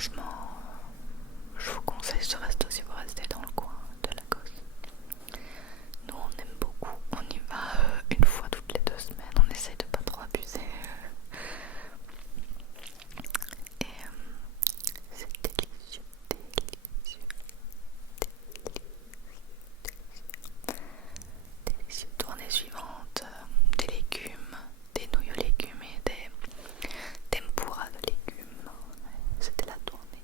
franchement, je vous conseille ce resto si vous restez dans le coin de Lagos. Nous on aime beaucoup, on y va une fois toutes les 2 semaines, on essaye de pas trop abuser. Et c'est délicieux, délicieux, délicieux. Tournée suivante, des légumes, des nouilles aux légumes et des tempura de légumes. C'était la tournée.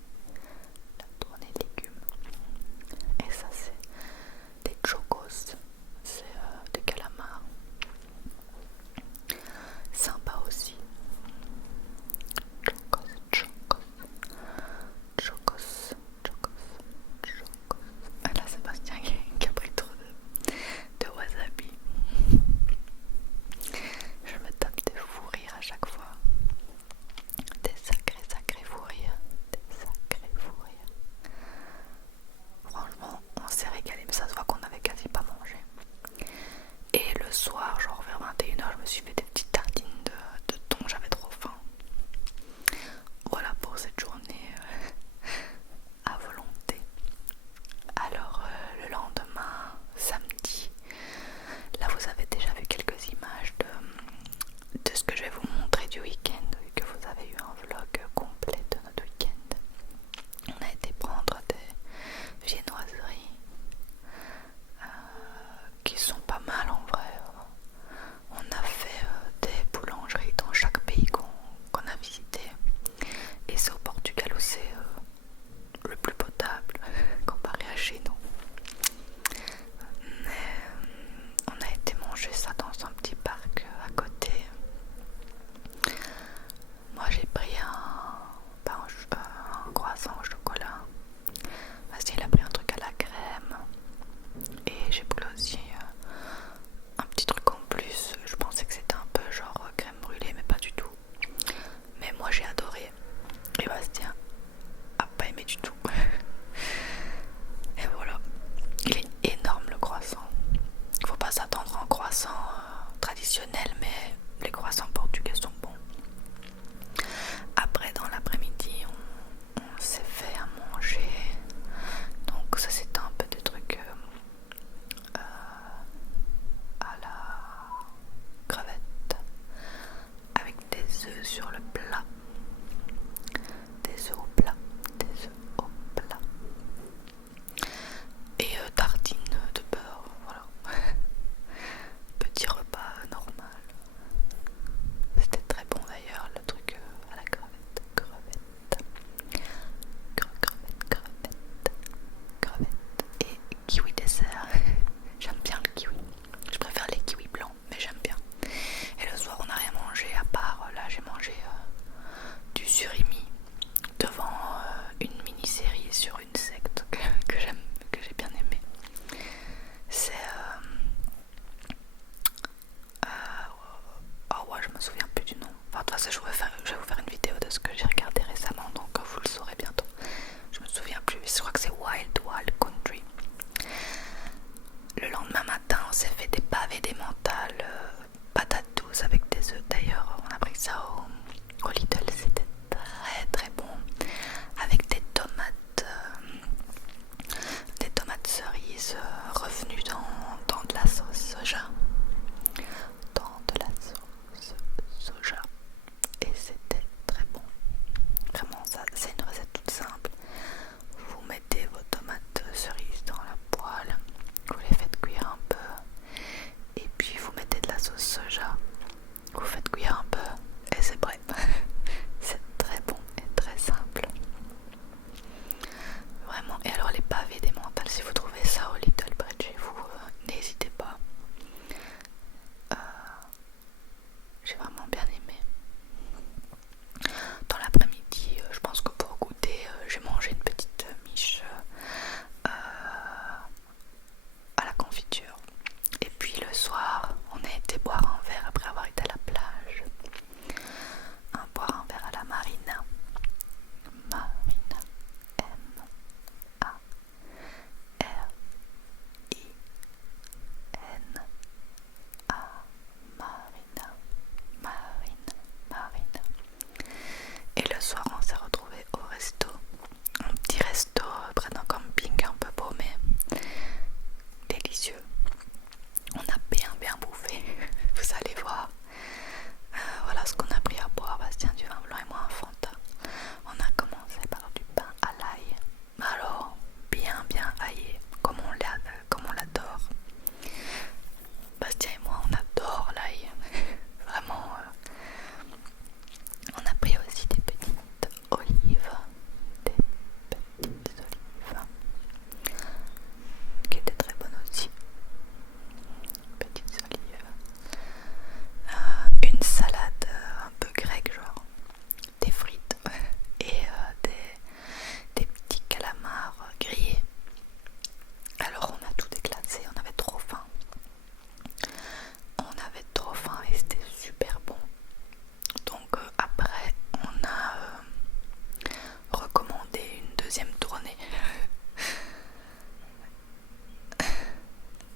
tourner.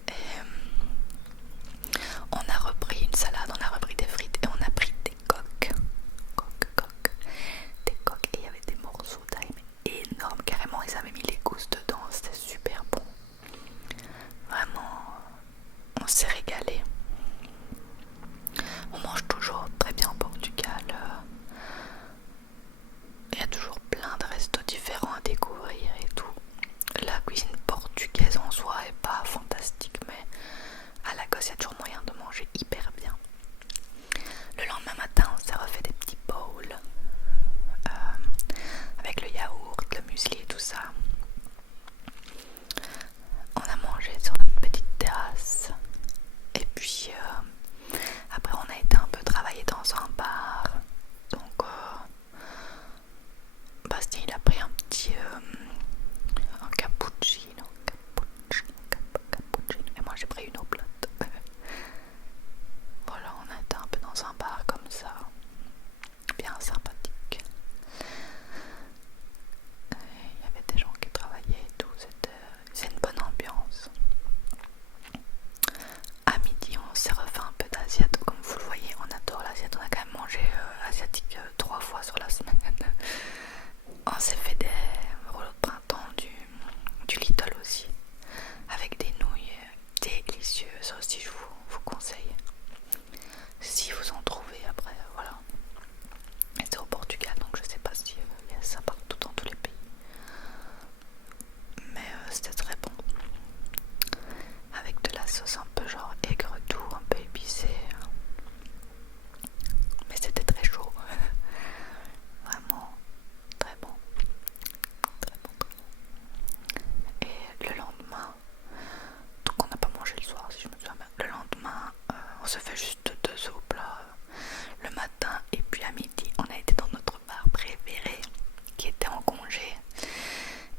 Et on a repris une salade, on a repris des frites et on a pris des coques. Des coques, et il y avait des morceaux d'ail énormes, carrément ils avaient mis les gousses dedans, c'était super bon. Vraiment, on s'est régalé. On mange toujours très bien au Portugal. Il y a toujours plein de restos différents à découvrir et tout. La cuisine portugaise en soi est pas fantastique, mais à Lagos il y a toujours moyen de manger hyper bien. Le lendemain matin, on s'est refait des petits bowls avec le yaourt, le muesli et tout ça. On a mangé sur notre petite terrasse. Et puis après on a été un peu travailler dans un bar. Donc Bastien il a pris un petit un cappuccino. Et moi j'ai pris une eau plate. Voilà, on a été un peu dans un bar comme ça. Bien sympathique. Il y avait des gens qui travaillaient et tout. C'est une bonne ambiance. À midi, on s'est refait un peu d'asiate. Comme vous le voyez, on adore l'asiate. On a quand même mangé asiatique 3 fois sur la semaine. On s'est fait des rouleaux de printemps du Lidl aussi, avec des nouilles délicieuses. Ça aussi, je vous conseille. Si vous en trouvez après, voilà. Et c'est au Portugal, donc je sais pas si il y a ça partout dans tous les pays. Mais c'était très bon. Avec de la sauce un peu genre aigre doux, un peu épicé. Mais c'était très chaud. Vraiment très bon. Très bon, très bon. Et le lendemain, donc on n'a pas mangé le soir si je me souviens bien. Le lendemain, on se fait juste 2 soupes là, le matin, et puis à midi, on a été dans notre bar préféré qui était en congé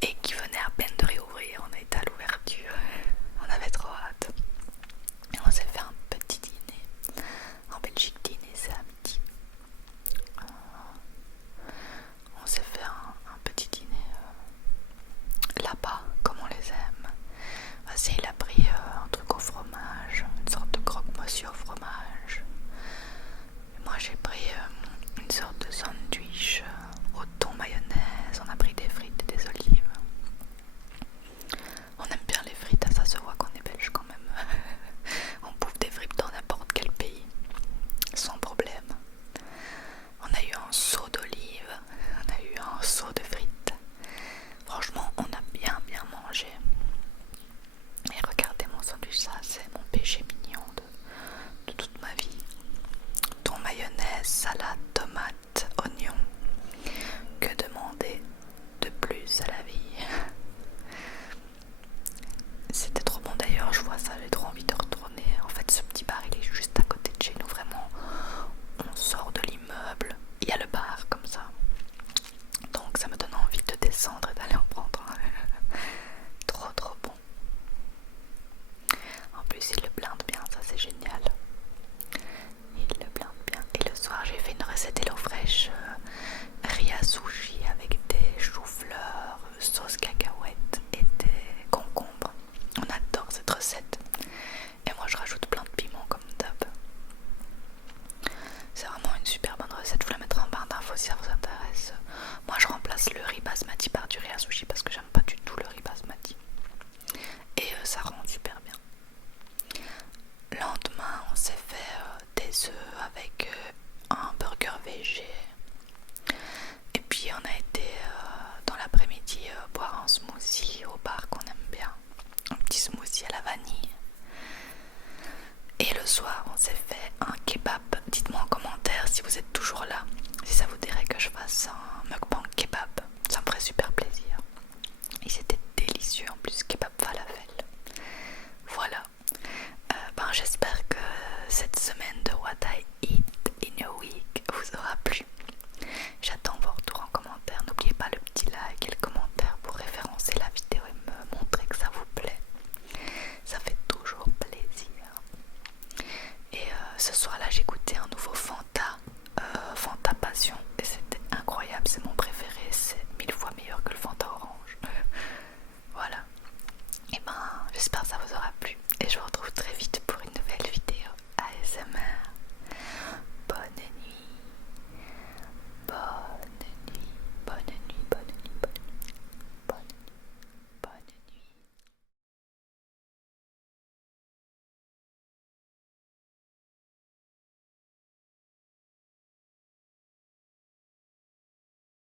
et qui venait à peine de réouvrir. On a été à l'ouverture, on avait trop hâte. Et on s'est fait un petit dîner. En Belgique, dîner c'est à midi. On s'est fait un petit dîner là-bas, comme on les aime. Vas-y, il a pris un truc au fromage, une sorte de croque-monsieur au fromage. Et moi j'ai pris une sorte de sandwich au thon mayonnaise. On a pris des frites et des olives. On aime bien les frites, ça se voit qu'on est belge quand même. On bouffe des frites dans n'importe quel pays, sans problème. On a eu un seau d'olives, on a eu un seau de frites. Franchement, on a bien mangé. Et regardez mon sandwich, ça c'est mon péché mignon de toute ma vie. Thon, mayonnaise, salade, tomate, oignon. Que demander de plus à la vie? C'était trop bon d'ailleurs, je vois ça, j'ai trop envie de retourner. En fait, ce petit bar il est juste à côté de chez nous, vraiment. On sort de l'immeuble, il y a le bar comme ça. Donc ça me donne envie de descendre et d'aller en prendre un. Trop bon. En plus il le blinde bien, ça c'est génial. Il le blinde bien. Et le soir j'ai fait une recette Hello Fresh riz à sushi avec des choux-fleurs, sauce cacahuète et des concombres. On adore cette recette. Et moi je rajoute plein de piments comme d'hab. C'est vraiment une super bonne recette. Je vous la mettrai en barre d'infos si ça vous intéresse. Moi je remplace le riz basmati par du riz à sushi parce que j'aime pas du tout le riz basmati. Et ça rend super bien. Lendemain on s'est fait des œufs avec un burger végé. Et puis on a été dans l'après-midi boire un smoothie au bar qu'on aime bien. Un petit smoothie à la vanille. Et le soir on s'est fait un kebab. Dites-moi en commentaire si vous êtes toujours là, si ça vous dirait que je fasse